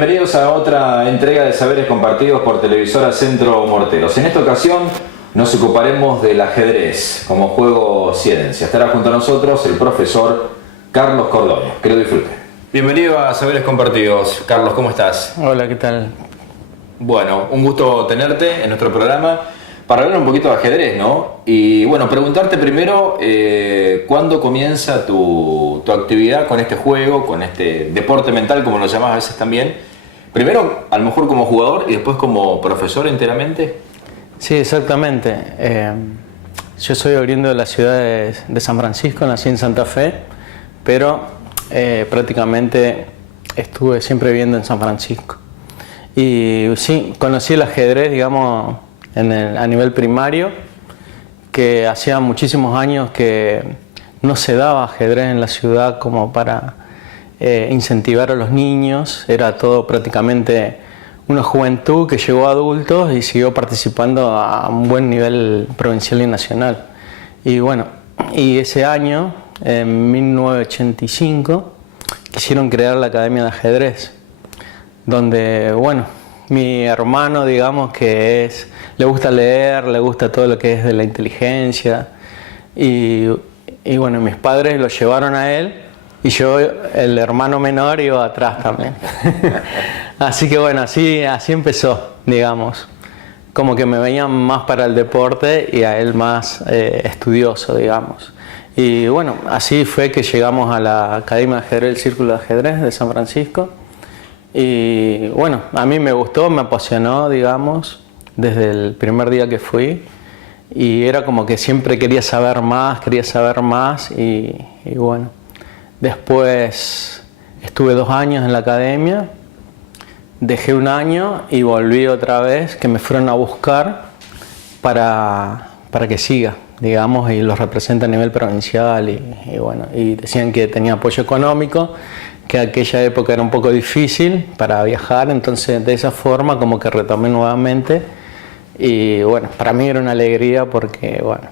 Bienvenidos a otra entrega de Saberes Compartidos por Televisora Centro Morteros. En esta ocasión nos ocuparemos del ajedrez como juego ciencia. Estará junto a nosotros el profesor Carlos Cordonio. Que lo disfrute. Bienvenido a Saberes Compartidos. Carlos, ¿cómo estás? Hola, ¿qué tal? Bueno, un gusto tenerte en nuestro programa para hablar un poquito de ajedrez, ¿no? Y bueno, preguntarte primero, ¿cuándo comienza tu actividad con este juego, con este deporte mental, como lo llamas a veces también? Primero, a lo mejor como jugador y después como profesor enteramente. Sí, exactamente. Yo soy oriundo de la ciudad de San Francisco, nací en Santa Fe, pero prácticamente estuve siempre viviendo en San Francisco. Y sí, conocí el ajedrez, digamos, a nivel primario, que hacía muchísimos años que no se daba ajedrez en la ciudad como para incentivar a los niños. Era todo prácticamente una juventud que llegó a adultos y siguió participando a un buen nivel provincial y nacional. Y bueno, y ese año, en 1985, quisieron crear la Academia de Ajedrez, donde, bueno, mi hermano, digamos, le gusta leer, le gusta todo lo que es de la inteligencia, y bueno, mis padres lo llevaron a él y yo, el hermano menor, iba atrás también. Así que bueno, así empezó, digamos, como que me veían más para el deporte y a él más estudioso, digamos. Y bueno, así fue que llegamos a la Academia de Ajedrez, el Círculo de Ajedrez de San Francisco. Y bueno, a mí me gustó, me apasionó, digamos, desde el primer día que fui, y era como que siempre quería saber más y bueno, después estuve 2 años en la academia, dejé 1 año y volví otra vez, que me fueron a buscar para que siga, digamos, y los represente a nivel provincial y bueno, y decían que tenía apoyo económico, que aquella época era un poco difícil para viajar, entonces de esa forma como que retomé nuevamente y bueno, para mí era una alegría porque bueno,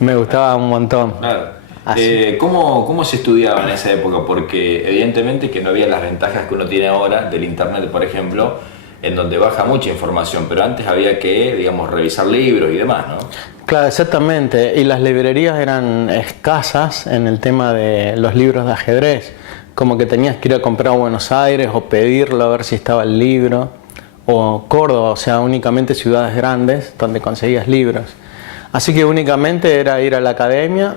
me gustaba un montón. Claro. ¿Cómo se estudiaba en esa época? Porque evidentemente que no había las ventajas que uno tiene ahora del internet, por ejemplo, en donde baja mucha información, pero antes había que, digamos, revisar libros y demás, ¿no? Claro, exactamente, y las librerías eran escasas en el tema de los libros de ajedrez. Como que tenías que ir a comprar a Buenos Aires o pedirlo a ver si estaba el libro, o Córdoba, o sea, únicamente ciudades grandes donde conseguías libros. Así que únicamente era ir a la academia,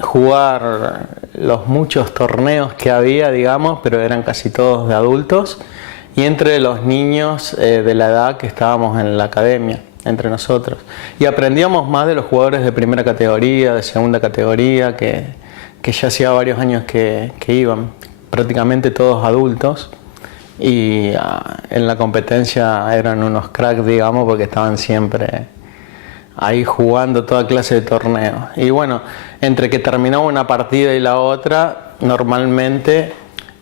jugar los muchos torneos que había, digamos, pero eran casi todos de adultos, y entre los niños de la edad que estábamos en la academia, entre nosotros. Y aprendíamos más de los jugadores de primera categoría, de segunda categoría, que ya hacía varios años que iban, prácticamente todos adultos, y en la competencia eran unos cracks, digamos, porque estaban siempre ahí jugando toda clase de torneos. Y bueno, entre que terminaba una partida y la otra, normalmente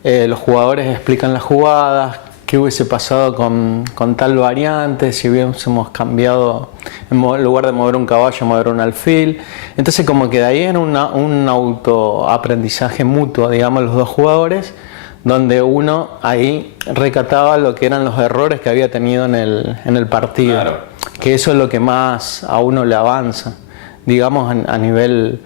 los jugadores explican las jugadas, qué hubiese pasado con tal variante, si hubiésemos cambiado, en lugar de mover un caballo, mover un alfil. Entonces como que de ahí era un autoaprendizaje mutuo, digamos, los dos jugadores, donde uno ahí recataba lo que eran los errores que había tenido en el partido. Claro. Que eso es lo que más a uno le avanza, digamos, a nivel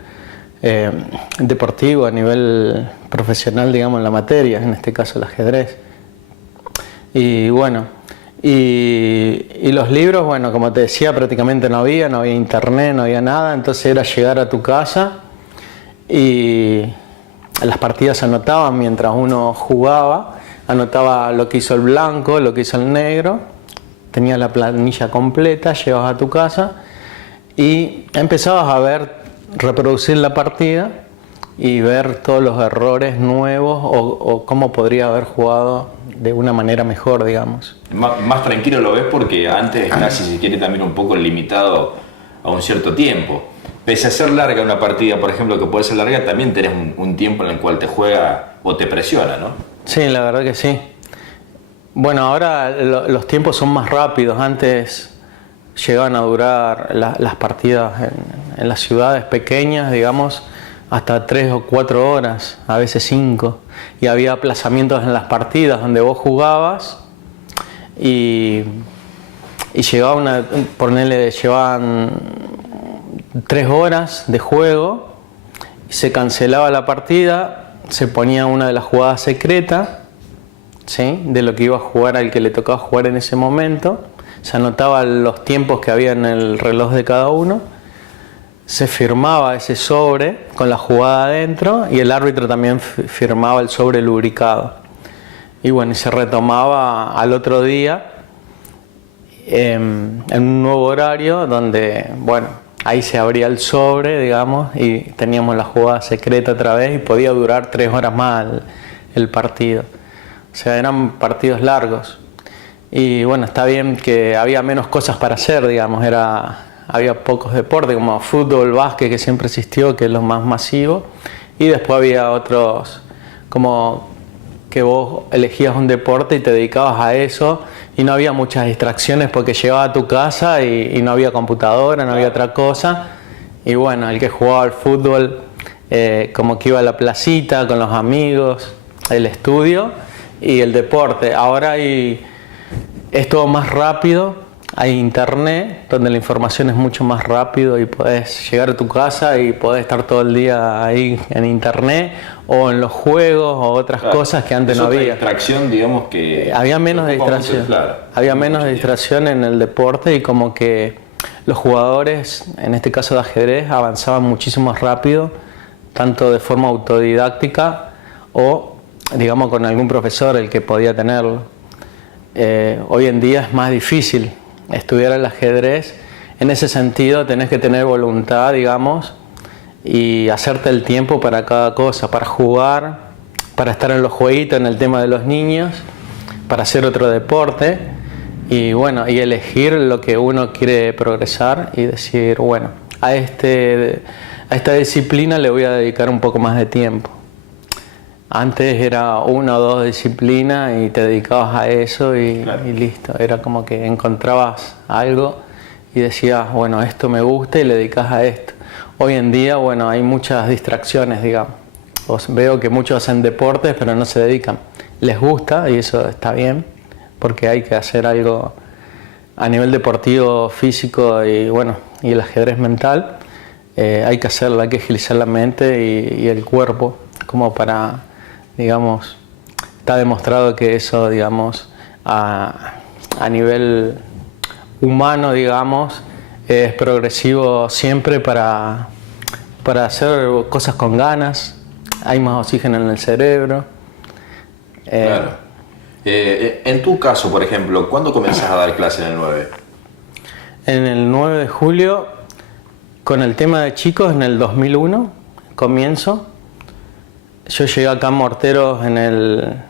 deportivo, a nivel profesional, digamos, en la materia, en este caso el ajedrez. Y bueno, y los libros, bueno, como te decía, prácticamente no había internet, no había nada, entonces era llegar a tu casa y las partidas se anotaban mientras uno jugaba, anotaba lo que hizo el blanco, lo que hizo el negro, tenías la planilla completa, llegabas a tu casa y empezabas a reproducir la partida y ver todos los errores nuevos o cómo podría haber jugado de una manera mejor, digamos. Más tranquilo lo ves porque antes casi se quiere también un poco limitado a un cierto tiempo. Pese a ser larga una partida, por ejemplo, que puede ser larga, también tenés un tiempo en el cual te juega o te presiona, ¿no? Sí, la verdad que sí. Bueno, ahora los tiempos son más rápidos. Antes llegaban a durar las partidas en las ciudades pequeñas, digamos, hasta 3 o 4 horas, a veces 5. Y había aplazamientos en las partidas donde vos jugabas y llegaba llevaban 3 horas de juego, y se cancelaba la partida, se ponía una de las jugadas secretas, ¿sí?, de lo que iba a jugar al que le tocaba jugar en ese momento. Se anotaban los tiempos que había en el reloj de cada uno, se firmaba ese sobre con la jugada adentro y el árbitro también firmaba el sobre lubricado. Y bueno, y se retomaba al otro día en un nuevo horario donde, bueno, ahí se abría el sobre, digamos, y teníamos la jugada secreta otra vez y podía durar 3 horas más el partido. O sea, eran partidos largos. Y bueno, está bien que había menos cosas para hacer, digamos, había pocos deportes como fútbol, básquet, que siempre existió, que es lo más masivo, y después había otros, como que vos elegías un deporte y te dedicabas a eso, y no había muchas distracciones porque llegabas a tu casa y no había computadora, no había otra cosa, y bueno, el que jugaba al fútbol, como que iba a la placita con los amigos, el estudio y el deporte. Ahora es todo más rápido. Hay internet, donde la información es mucho más rápido y podés llegar a tu casa y podés estar todo el día ahí en internet o en los juegos o otras cosas que antes no había. Distracción, digamos que... Había menos distracción. Había menos distracción en el deporte y como que los jugadores, en este caso de ajedrez, avanzaban muchísimo más rápido, tanto de forma autodidáctica o, digamos, con algún profesor el que podía tenerlo. Hoy en día es más difícil estudiar el ajedrez. En ese sentido tenés que tener voluntad, digamos, y hacerte el tiempo para cada cosa, para jugar, para estar en los jueguitos, en el tema de los niños, para hacer otro deporte y bueno, y elegir lo que uno quiere progresar y decir, bueno, a esta disciplina le voy a dedicar un poco más de tiempo. Antes era 1 o 2 disciplinas y te dedicabas a eso y listo. Era como que encontrabas algo y decías, bueno, esto me gusta y le dedicas a esto. Hoy en día, bueno, hay muchas distracciones, digamos. Veo que muchos hacen deportes pero no se dedican. Les gusta y eso está bien porque hay que hacer algo a nivel deportivo, físico y bueno, y el ajedrez mental. Hay que hacerlo, hay que agilizar la mente y el cuerpo como para... Digamos, está demostrado que eso, digamos, a nivel humano, digamos, es progresivo siempre para hacer cosas con ganas, hay más oxígeno en el cerebro. Claro. En tu caso, por ejemplo, ¿cuándo comenzás a dar clases en el 9? En el 9 de julio, con el tema de chicos, en el 2001, comienzo. Yo llegué acá a Morteros en el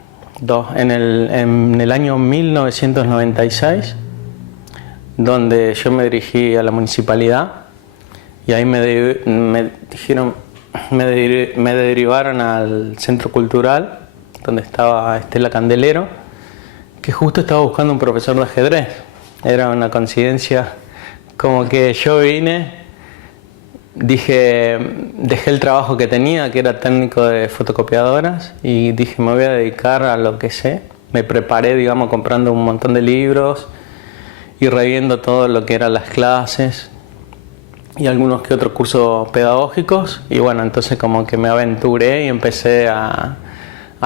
año 1996, donde yo me dirigí a la municipalidad y ahí me derivaron al centro cultural, donde estaba Estela Candelero, que justo estaba buscando un profesor de ajedrez. Era una coincidencia, como que yo vine... Dejé el trabajo que tenía, que era técnico de fotocopiadoras, y dije, me voy a dedicar a lo que sé. Me preparé, digamos, comprando un montón de libros y reviendo todo lo que eran las clases y algunos que otros cursos pedagógicos. Y bueno, entonces como que me aventuré y empecé a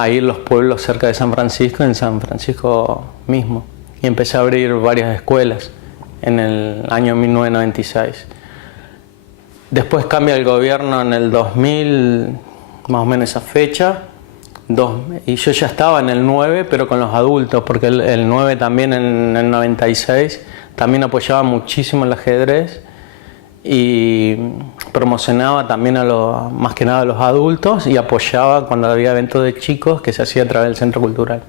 ir a los pueblos cerca de San Francisco, en San Francisco mismo. Y empecé a abrir varias escuelas en el año 1996. Después cambia el gobierno en el 2000, más o menos esa fecha, y yo ya estaba en el 9, pero con los adultos, porque el 9 también en el 96 también apoyaba muchísimo el ajedrez y promocionaba también más que nada a los adultos y apoyaba cuando había eventos de chicos que se hacía a través del centro cultural.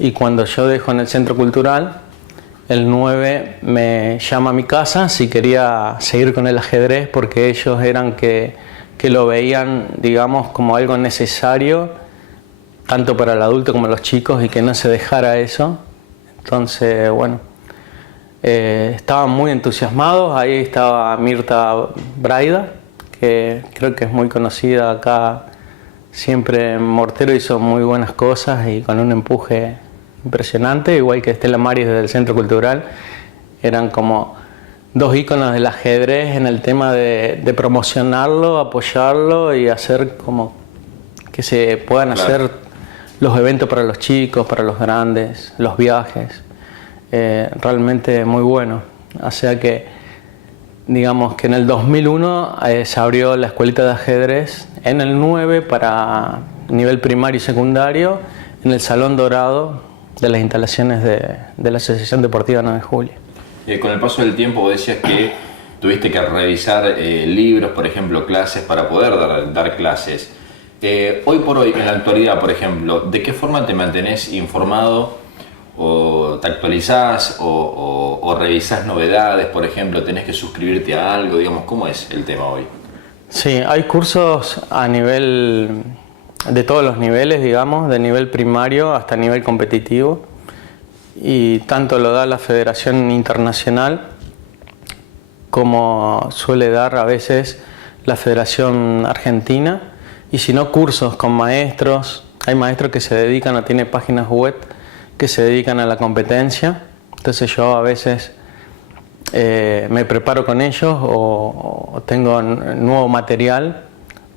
Y cuando yo dejo en el centro cultural, el 9 me llama a mi casa si quería seguir con el ajedrez porque ellos eran que lo veían, digamos, como algo necesario tanto para el adulto como los chicos y que no se dejara eso. Entonces, bueno, estaban muy entusiasmados. Ahí estaba Mirta Braida, que creo que es muy conocida acá. Siempre Mortero hizo muy buenas cosas y con un empuje impresionante, igual que Estela Maris desde el Centro Cultural. Eran como dos íconos del ajedrez en el tema de promocionarlo, apoyarlo y hacer como que se puedan hacer los eventos para los chicos, para los grandes, los viajes. Realmente muy bueno. O sea que, digamos que en el 2001 se abrió la escuelita de ajedrez en el 9 para nivel primario y secundario en el Salón Dorado de las instalaciones de la Asociación Deportiva 9 de Julio. Con el paso del tiempo vos decías que tuviste que revisar libros, por ejemplo, clases para poder dar clases. Hoy por hoy, en la actualidad, por ejemplo, ¿de qué forma te mantenés informado o te actualizás o revisás novedades? Por ejemplo, ¿tenés que suscribirte a algo? Digamos, ¿cómo es el tema hoy? Sí, hay cursos a nivel de todos los niveles, digamos, de nivel primario hasta nivel competitivo. Y tanto lo da la Federación Internacional como suele dar a veces la Federación Argentina, y si no, cursos con maestros. Hay maestros que se dedican, o tienen páginas web que se dedican a la competencia. Entonces yo a veces me preparo con ellos o tengo nuevo material,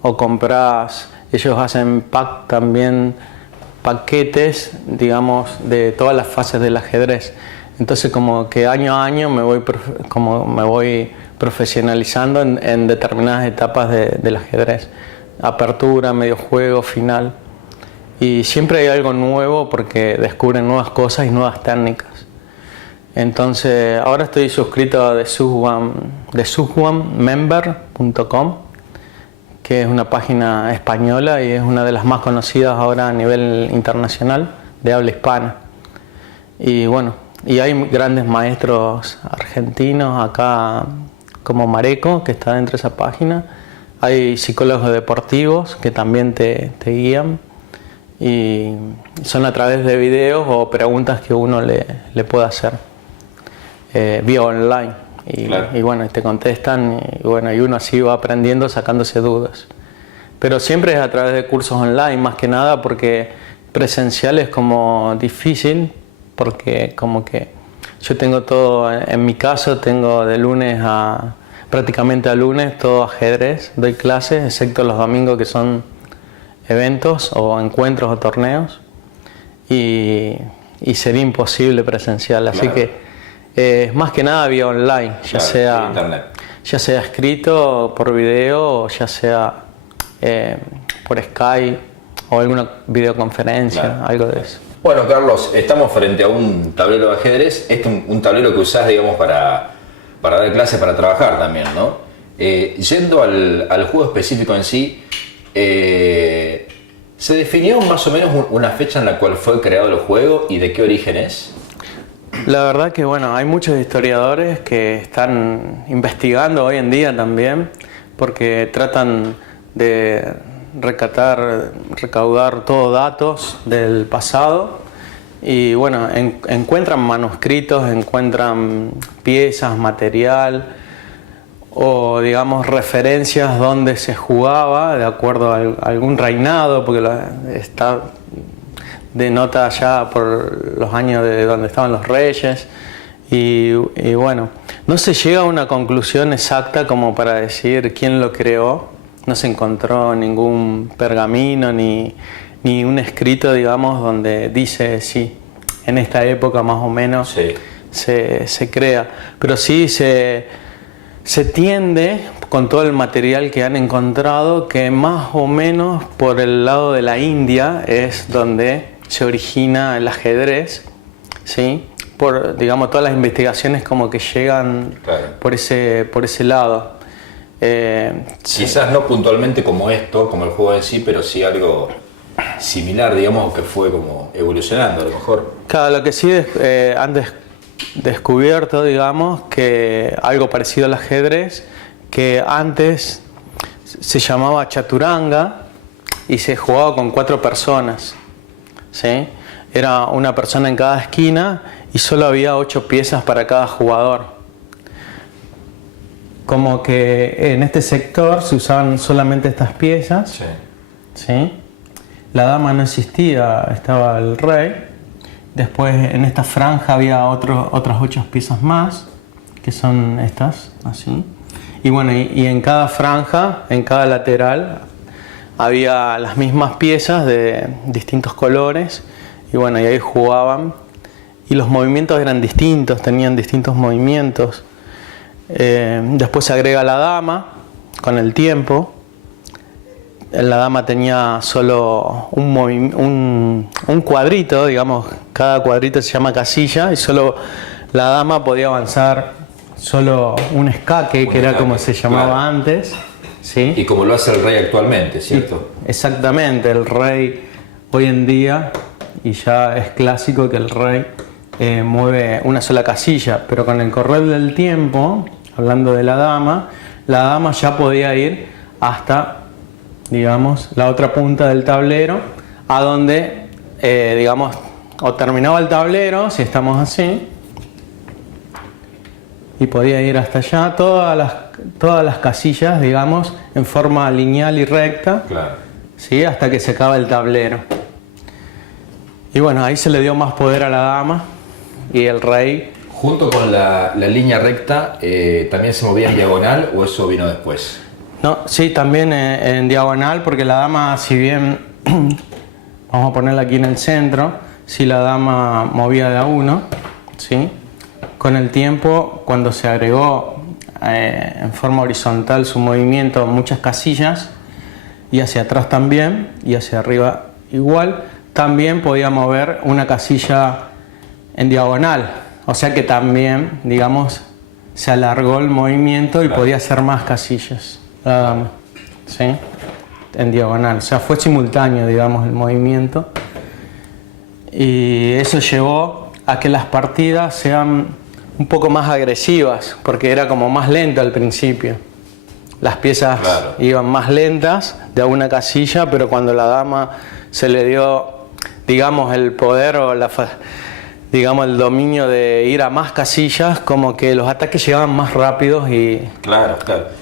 o compras, ellos hacen pack también, paquetes, digamos, de todas las fases del ajedrez. Entonces como que año a año me voy profesionalizando en determinadas etapas del ajedrez. Apertura, medio juego, final. Y siempre hay algo nuevo porque descubren nuevas cosas y nuevas técnicas. Entonces ahora estoy suscrito a TheSuzhuanMember.com, que es una página española y es una de las más conocidas ahora a nivel internacional de habla hispana. Y bueno, y hay grandes maestros argentinos acá, como Mareco, que está dentro de esa página. Hay psicólogos deportivos que también te guían, y son a través de videos o preguntas que uno le puede hacer vía online. Y bueno, te contestan y uno así va aprendiendo, sacándose dudas. Pero siempre es a través de cursos online, más que nada, porque presencial es como difícil, porque como que yo tengo todo, en mi caso tengo de lunes prácticamente a lunes todo ajedrez, doy clases, excepto los domingos que son eventos o encuentros o torneos, y sería imposible presencial, así que más que nada vía online, ya sea escrito, por video, o ya sea por Skype o alguna videoconferencia, algo de eso. Bueno, Carlos, estamos frente a un tablero de ajedrez. Este es un tablero que usás, digamos, para dar clases, para trabajar también, ¿no? Yendo al juego específico en sí, ¿se definió más o menos una fecha en la cual fue creado el juego y de qué origen es? La verdad que bueno, hay muchos historiadores que están investigando hoy en día también, porque tratan de recaudar todos datos del pasado, y bueno, encuentran manuscritos, encuentran piezas, material, o digamos referencias donde se jugaba de acuerdo a algún reinado, porque está denota ya por los años de donde estaban los reyes, y bueno, no se llega a una conclusión exacta como para decir quién lo creó. No se encontró ningún pergamino ni un escrito, digamos, donde dice sí, en esta época más o menos se crea, pero sí se tiende, con todo el material que han encontrado, que más o menos por el lado de la India es donde se origina el ajedrez, ¿sí? Por, digamos, todas las investigaciones como que llegan por ese lado. Quizás no puntualmente como esto, como el juego en sí, pero sí algo similar, digamos, que fue como evolucionando a lo mejor. Claro, lo que sí han descubierto, digamos, que algo parecido al ajedrez, que antes se llamaba chaturanga y se jugaba con 4 personas, ¿sí? Era una persona en cada esquina y solo había 8 piezas para cada jugador. como que en este sector se usaban solamente estas piezas. Sí. ¿Sí? La dama no existía, estaba el rey. Después en esta franja había otras 8 piezas más, que son estas, así. Y bueno, y en cada franja, en cada lateral, había las mismas piezas de distintos colores. Y bueno, y ahí jugaban. Y los movimientos eran distintos, tenían distintos movimientos. Después se agrega la dama con el tiempo. La dama tenía solo un cuadrito, digamos, cada cuadrito se llama casilla, y solo la dama podía avanzar solo un escaque, que era como se llamaba antes. ¿Sí? Y como lo hace el rey actualmente, ¿cierto? Exactamente, el rey hoy en día, y ya es clásico que el rey mueve una sola casilla, pero con el correr del tiempo, hablando de la dama ya podía ir hasta, digamos, la otra punta del tablero, a donde, digamos, o terminaba el tablero, si estamos así, y podía ir hasta allá, todas las casillas, digamos, en forma lineal y recta, Claro. ¿sí? Hasta que se acaba el tablero. Y bueno, ahí se le dio más poder a la dama, y el rey... Junto con la línea recta, ¿también se movía en diagonal o eso vino después? No, sí, también en diagonal, porque la dama, si bien, vamos a ponerla aquí en el centro, si la dama movía de a uno, ¿sí? Con el tiempo, cuando se agregó en forma horizontal su movimiento, muchas casillas, y hacia atrás también, y hacia arriba igual, también podía mover una casilla en diagonal, o sea que también, digamos, se alargó el movimiento y podía hacer más casillas la dama, ¿sí? En diagonal, o sea, fue simultáneo, digamos, el movimiento, y eso llevó a que las partidas sean un poco más agresivas, porque era como más lento al principio. Las piezas iban más lentas de a una casilla, pero cuando la dama se le dio, digamos, el poder o digamos, el dominio de ir a más casillas, como que los ataques llegaban más rápidos y... Claro.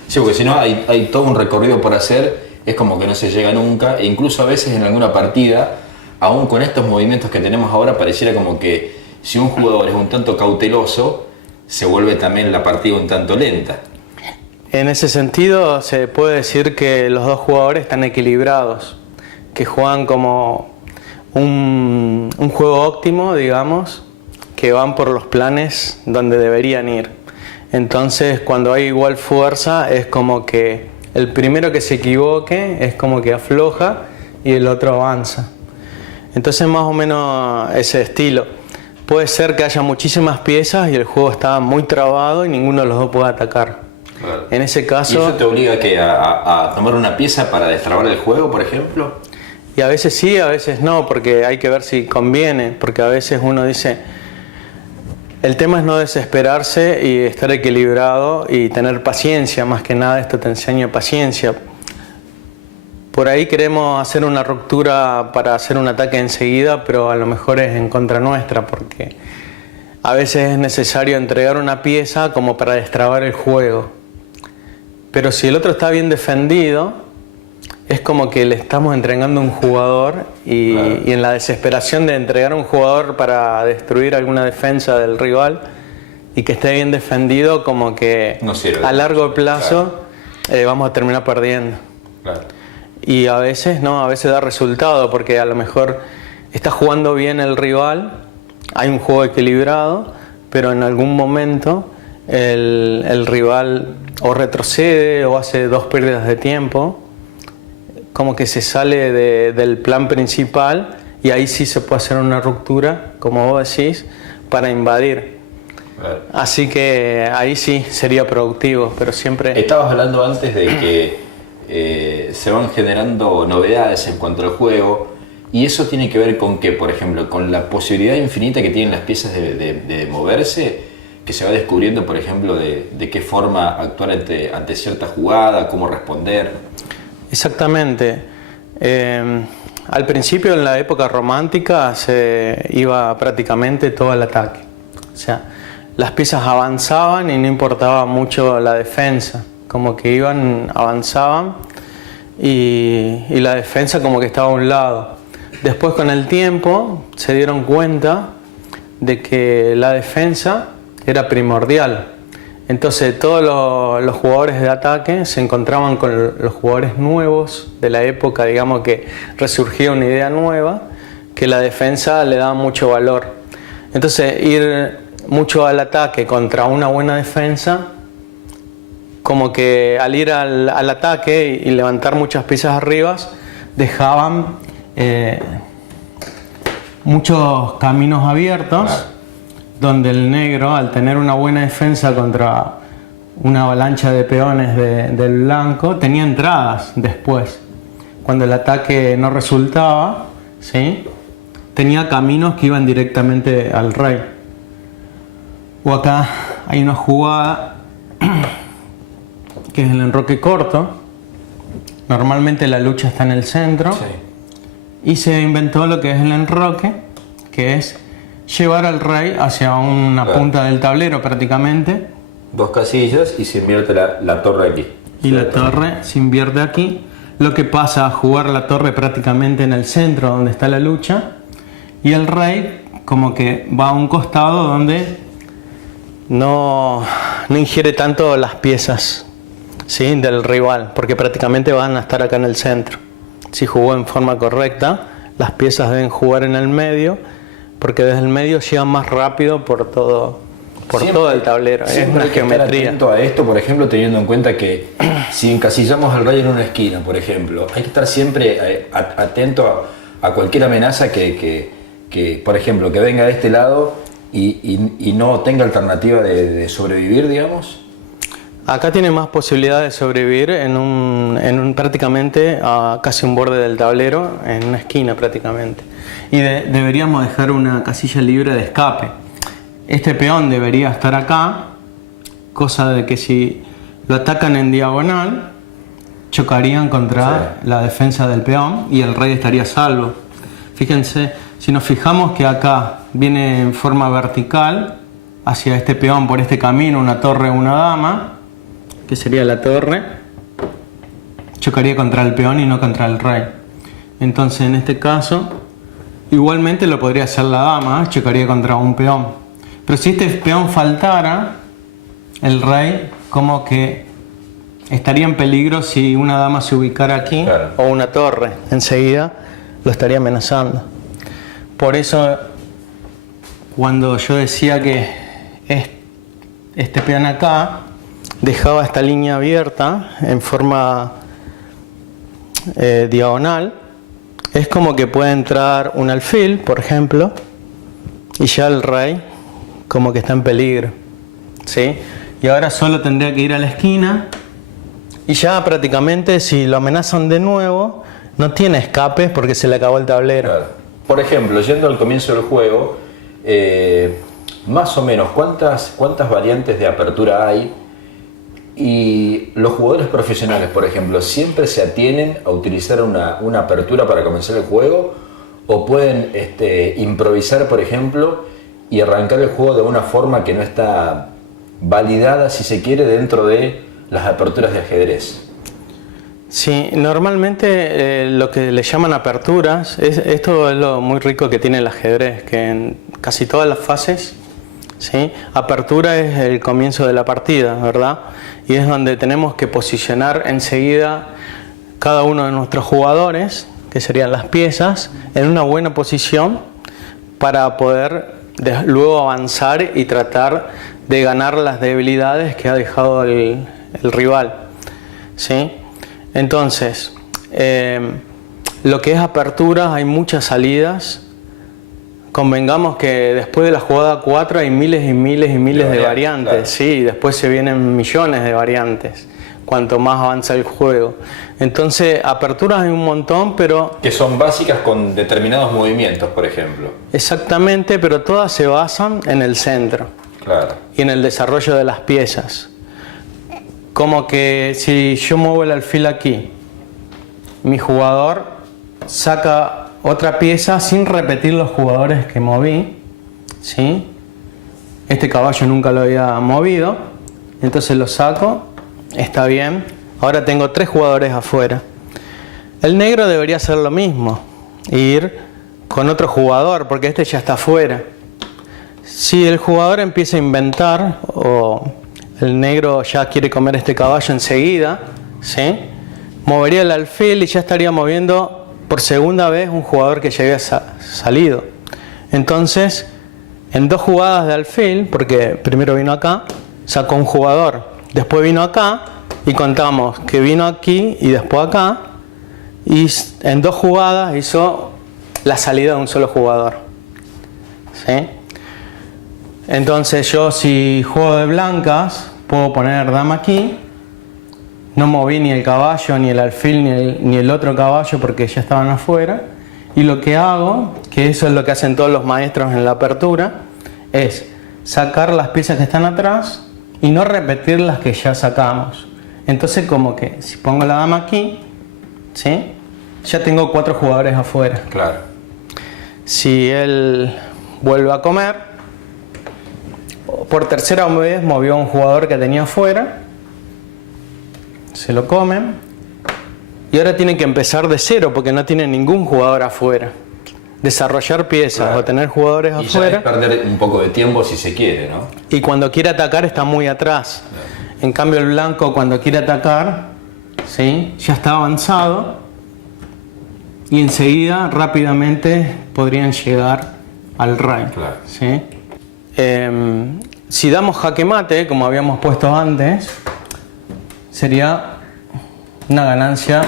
Sí, porque si no hay todo un recorrido por hacer, es como que no se llega nunca, e incluso a veces en alguna partida, aún con estos movimientos que tenemos ahora, pareciera como que si un jugador es un tanto cauteloso, se vuelve también la partida un tanto lenta. En ese sentido, se puede decir que los dos jugadores están equilibrados, que juegan como un juego óptimo, digamos, que van por los planes donde deberían ir. Entonces, cuando hay igual fuerza, es como que el primero que se equivoque es como que afloja y el otro avanza. Entonces, más o menos ese estilo. Puede ser que haya muchísimas piezas y el juego está muy trabado y ninguno de los dos puede atacar. Claro. En ese caso... ¿Y eso te obliga a tomar una pieza para destrabar el juego, por ejemplo? Y a veces sí, a veces no, porque hay que ver si conviene, porque a veces uno dice, el tema es no desesperarse y estar equilibrado y tener paciencia, más que nada esto te enseña paciencia. Por ahí queremos hacer una ruptura para hacer un ataque enseguida, pero a lo mejor es en contra nuestra, porque a veces es necesario entregar una pieza como para destrabar el juego. Pero si el otro está bien defendido, es como que le estamos entregando un jugador y en la desesperación de entregar un jugador para destruir alguna defensa del rival y que esté bien defendido, como que no sirve. A largo plazo vamos a terminar perdiendo. Claro. Y a veces no, a veces da resultado, porque a lo mejor está jugando bien el rival, hay un juego equilibrado, pero en algún momento el rival o retrocede o hace 2 pérdidas de tiempo, como que se sale del plan principal, y ahí sí se puede hacer una ruptura, como vos decís, para invadir. Claro. Así que ahí sí sería productivo, pero siempre... Estabas hablando antes de que se van generando novedades en cuanto al juego, y eso tiene que ver con que, por ejemplo, con la posibilidad infinita que tienen las piezas de moverse, que se va descubriendo, por ejemplo, de qué forma actuar ante cierta jugada, cómo responder. Exactamente. Al principio, en la época romántica, se iba prácticamente todo al ataque. O sea, las piezas avanzaban y no importaba mucho la defensa, como que avanzaban y la defensa como que estaba a un lado. Después con el tiempo se dieron cuenta de que la defensa era primordial. Entonces todos los jugadores de ataque se encontraban con los jugadores nuevos de la época, digamos que resurgía una idea nueva, que la defensa le daba mucho valor. Entonces ir mucho al ataque contra una buena defensa, como que al ir al ataque y levantar muchas piezas arriba, dejaban muchos caminos abiertos, donde el negro, al tener una buena defensa contra una avalancha de peones del blanco, tenía entradas después. Cuando el ataque no resultaba, ¿sí?, tenía caminos que iban directamente al rey. O acá hay una jugada que es el enroque corto. Normalmente la lucha está en el centro, Sí. y se inventó lo que es el enroque, que es llevar al rey hacia una punta del tablero prácticamente, 2 casillas y se invierte la torre aquí. y la torre se invierte aquí. Lo que pasa a jugar la torre prácticamente en el centro donde está la lucha, y el rey como que va a un costado donde no ingiere tanto las piezas, ¿sí?, del rival, porque prácticamente van a estar acá en el centro. Si jugó en forma correcta, las piezas deben jugar en el medio, porque desde el medio llegan más rápido por todo el tablero. Es una Hay que estar geometría. atento a esto, por ejemplo, teniendo en cuenta que si encasillamos al rey en una esquina, por ejemplo, hay que estar siempre atento a cualquier amenaza que, por ejemplo, que venga de este lado y no tenga alternativa de sobrevivir, digamos. Acá tiene más posibilidad de sobrevivir en un prácticamente a casi un borde del tablero, en una esquina prácticamente. Y deberíamos dejar una casilla libre de escape. Este peón debería estar acá, cosa de que si lo atacan en diagonal, chocarían contra la defensa del peón y el rey estaría salvo. Fíjense, si nos fijamos que acá viene en forma vertical hacia este peón por este camino una torre o una dama, que sería la torre, chocaría contra el peón y no contra el rey. Entonces en este caso igualmente lo podría hacer la dama, chocaría contra un peón. Pero si este peón faltara, el rey como que estaría en peligro si una dama se ubicara aquí, claro, o una torre, enseguida lo estaría amenazando. Por eso cuando yo decía que este peón acá dejaba esta línea abierta en forma diagonal, es como que puede entrar un alfil, por ejemplo, y ya el rey como que está en peligro, ¿sí? Y ahora solo tendría que ir a la esquina y ya prácticamente si lo amenazan de nuevo no tiene escape porque se le acabó el tablero. Claro. Por ejemplo, yendo al comienzo del juego, más o menos cuántas variantes de apertura hay, y los jugadores profesionales, por ejemplo, ¿siempre se atienen a utilizar una apertura para comenzar el juego o pueden improvisar, por ejemplo, y arrancar el juego de una forma que no está validada, si se quiere, dentro de las aperturas de ajedrez? Sí, normalmente lo que le llaman aperturas, esto es lo muy rico que tiene el ajedrez, que en casi todas las fases, ¿sí?, apertura es el comienzo de la partida, ¿verdad? Y es donde tenemos que posicionar enseguida cada uno de nuestros jugadores, que serían las piezas, en una buena posición para poder luego avanzar y tratar de ganar las debilidades que ha dejado el rival, ¿sí? Entonces, lo que es apertura, hay muchas salidas. Convengamos que después de la jugada 4 hay miles y miles y miles de variantes, claro. Sí, y después se vienen millones de variantes cuanto más avanza el juego. Entonces, aperturas hay un montón, pero... Que son básicas con determinados movimientos, por ejemplo. Exactamente, pero todas se basan en el centro. Claro. Y en el desarrollo de las piezas. Como que si yo muevo el alfil aquí, mi jugador saca otra pieza sin repetir los jugadores que moví, ¿sí?, Este caballo nunca lo había movido, entonces lo saco, está bien. Ahora tengo 3 jugadores afuera. El negro debería hacer lo mismo, ir con otro jugador, porque este ya está afuera. Si el jugador empieza a inventar, o el negro ya quiere comer este caballo enseguida, ¿sí?, movería el alfil y ya estaría moviendo por segunda vez un jugador que ya había salido. Entonces, en 2 jugadas de alfil, porque primero vino acá, sacó un jugador, después vino acá y contamos que vino aquí y después acá, y en 2 jugadas hizo la salida de un solo jugador, ¿sí? Entonces yo, si juego de blancas, puedo poner dama aquí. No moví ni el caballo, ni el alfil, ni el otro caballo porque ya estaban afuera. Y lo que hago, que eso es lo que hacen todos los maestros en la apertura, es sacar las piezas que están atrás y no repetir las que ya sacamos. Entonces, como que si pongo la dama aquí, ¿sí?, ya tengo 4 jugadores afuera. Claro. Si él vuelve a comer, por tercera vez movió a un jugador que tenía afuera, se lo comen y ahora tienen que empezar de cero porque no tienen ningún jugador afuera. Desarrollar piezas, claro, o tener jugadores y afuera. Ya es perder un poco de tiempo si se quiere, ¿no? Y cuando quiere atacar está muy atrás. Claro. En cambio el blanco, cuando quiere atacar, ¿sí?, ya está avanzado y enseguida rápidamente podrían llegar al rey. Claro. ¿Sí? Si damos jaque mate, como habíamos puesto antes, sería una ganancia.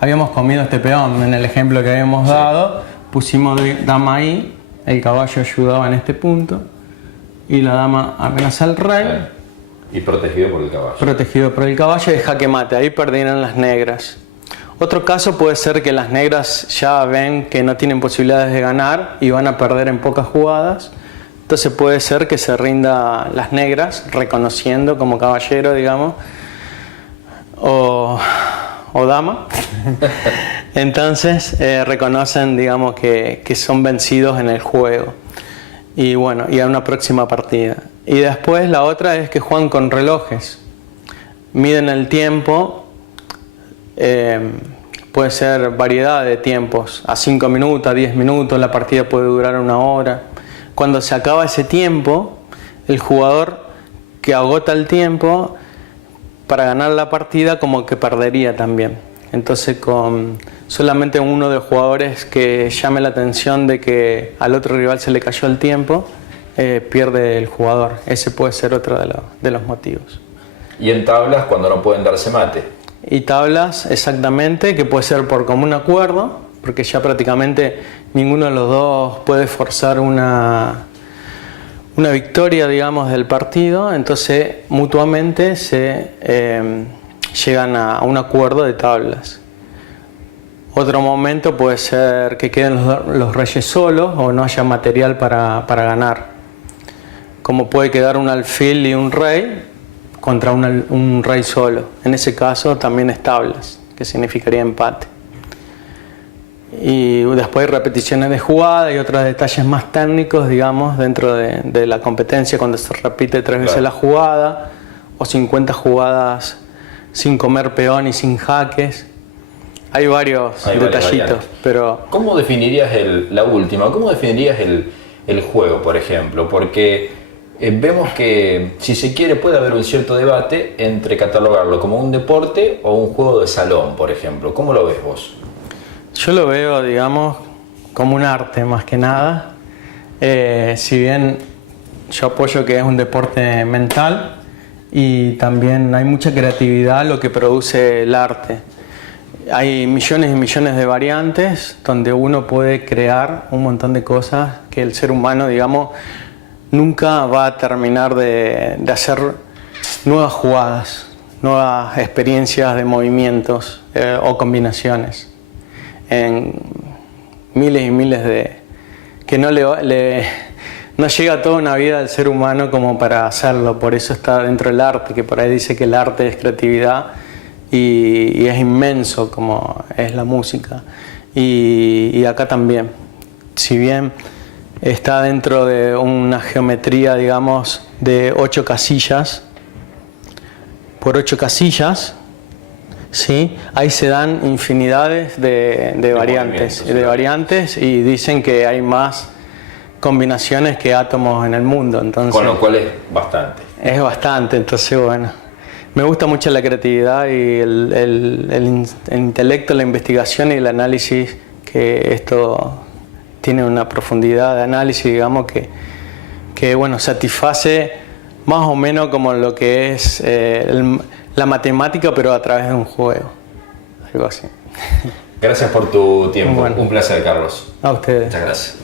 Habíamos comido este peón en el ejemplo que habíamos dado, pusimos dama ahí, el caballo ayudaba en este punto y la dama amenaza al rey. Y protegido por el caballo. Protegido por el caballo y jaque mate, ahí perdieron las negras. Otro caso puede ser que las negras ya ven que no tienen posibilidades de ganar y van a perder en pocas jugadas. Entonces puede ser que se rinda las negras, reconociendo como caballero, digamos, o dama. Entonces reconocen, digamos, que son vencidos en el juego. Y bueno, y a una próxima partida. Y después la otra es que juegan con relojes. Miden el tiempo. Puede ser variedad de tiempos, a 5 minutos, a 10 minutos, la partida puede durar 1 hora. Cuando se acaba ese tiempo, el jugador que agota el tiempo para ganar la partida como que perdería también. Entonces, con solamente uno de los jugadores que llame la atención de que al otro rival se le cayó el tiempo, pierde el jugador. Ese puede ser otro de los motivos. Y en tablas, cuando no pueden darse mate. Y tablas, exactamente, que puede ser por común acuerdo, porque ya prácticamente ninguno de los dos puede forzar una victoria, digamos, del partido. Entonces, mutuamente se llegan a un acuerdo de tablas. Otro momento puede ser que queden los reyes solos o no haya material para ganar. Como puede quedar un alfil y un rey contra un rey solo. En ese caso también es tablas, que significaría empate. Y después hay repeticiones de jugada y otros detalles más técnicos, digamos, dentro de la competencia, cuando se repite 3 veces la jugada, o 50 jugadas sin comer peón y sin jaques. Hay varios detallitos, pero... ¿Cómo definirías la última? ¿Cómo definirías el juego, por ejemplo? Porque vemos que, si se quiere, puede haber un cierto debate entre catalogarlo como un deporte o un juego de salón, por ejemplo. ¿Cómo lo ves vos? Yo lo veo, digamos, como un arte más que nada. Si bien yo apoyo que es un deporte mental y también hay mucha creatividad lo que produce el arte. Hay millones y millones de variantes donde uno puede crear un montón de cosas que el ser humano, digamos, nunca va a terminar de hacer nuevas jugadas, nuevas experiencias de movimientos o combinaciones. En miles y miles de... que no llega toda una vida al ser humano como para hacerlo. Por eso está dentro del arte, que por ahí dice que el arte es creatividad y es inmenso como es la música. Y acá también. Si bien está dentro de una geometría, digamos, de 8 casillas por 8 casillas, ¿sí? Ahí se dan infinidades de variantes y dicen que hay más combinaciones que átomos en el mundo. Entonces, con lo cual es bastante. Es bastante, entonces bueno. Me gusta mucho la creatividad y el intelecto, la investigación y el análisis, que esto tiene una profundidad de análisis, digamos, que bueno, satisface más o menos como lo que es la matemática, pero a través de un juego, algo así. Gracias por tu tiempo. Bueno. Un placer, Carlos. A ustedes. Muchas gracias.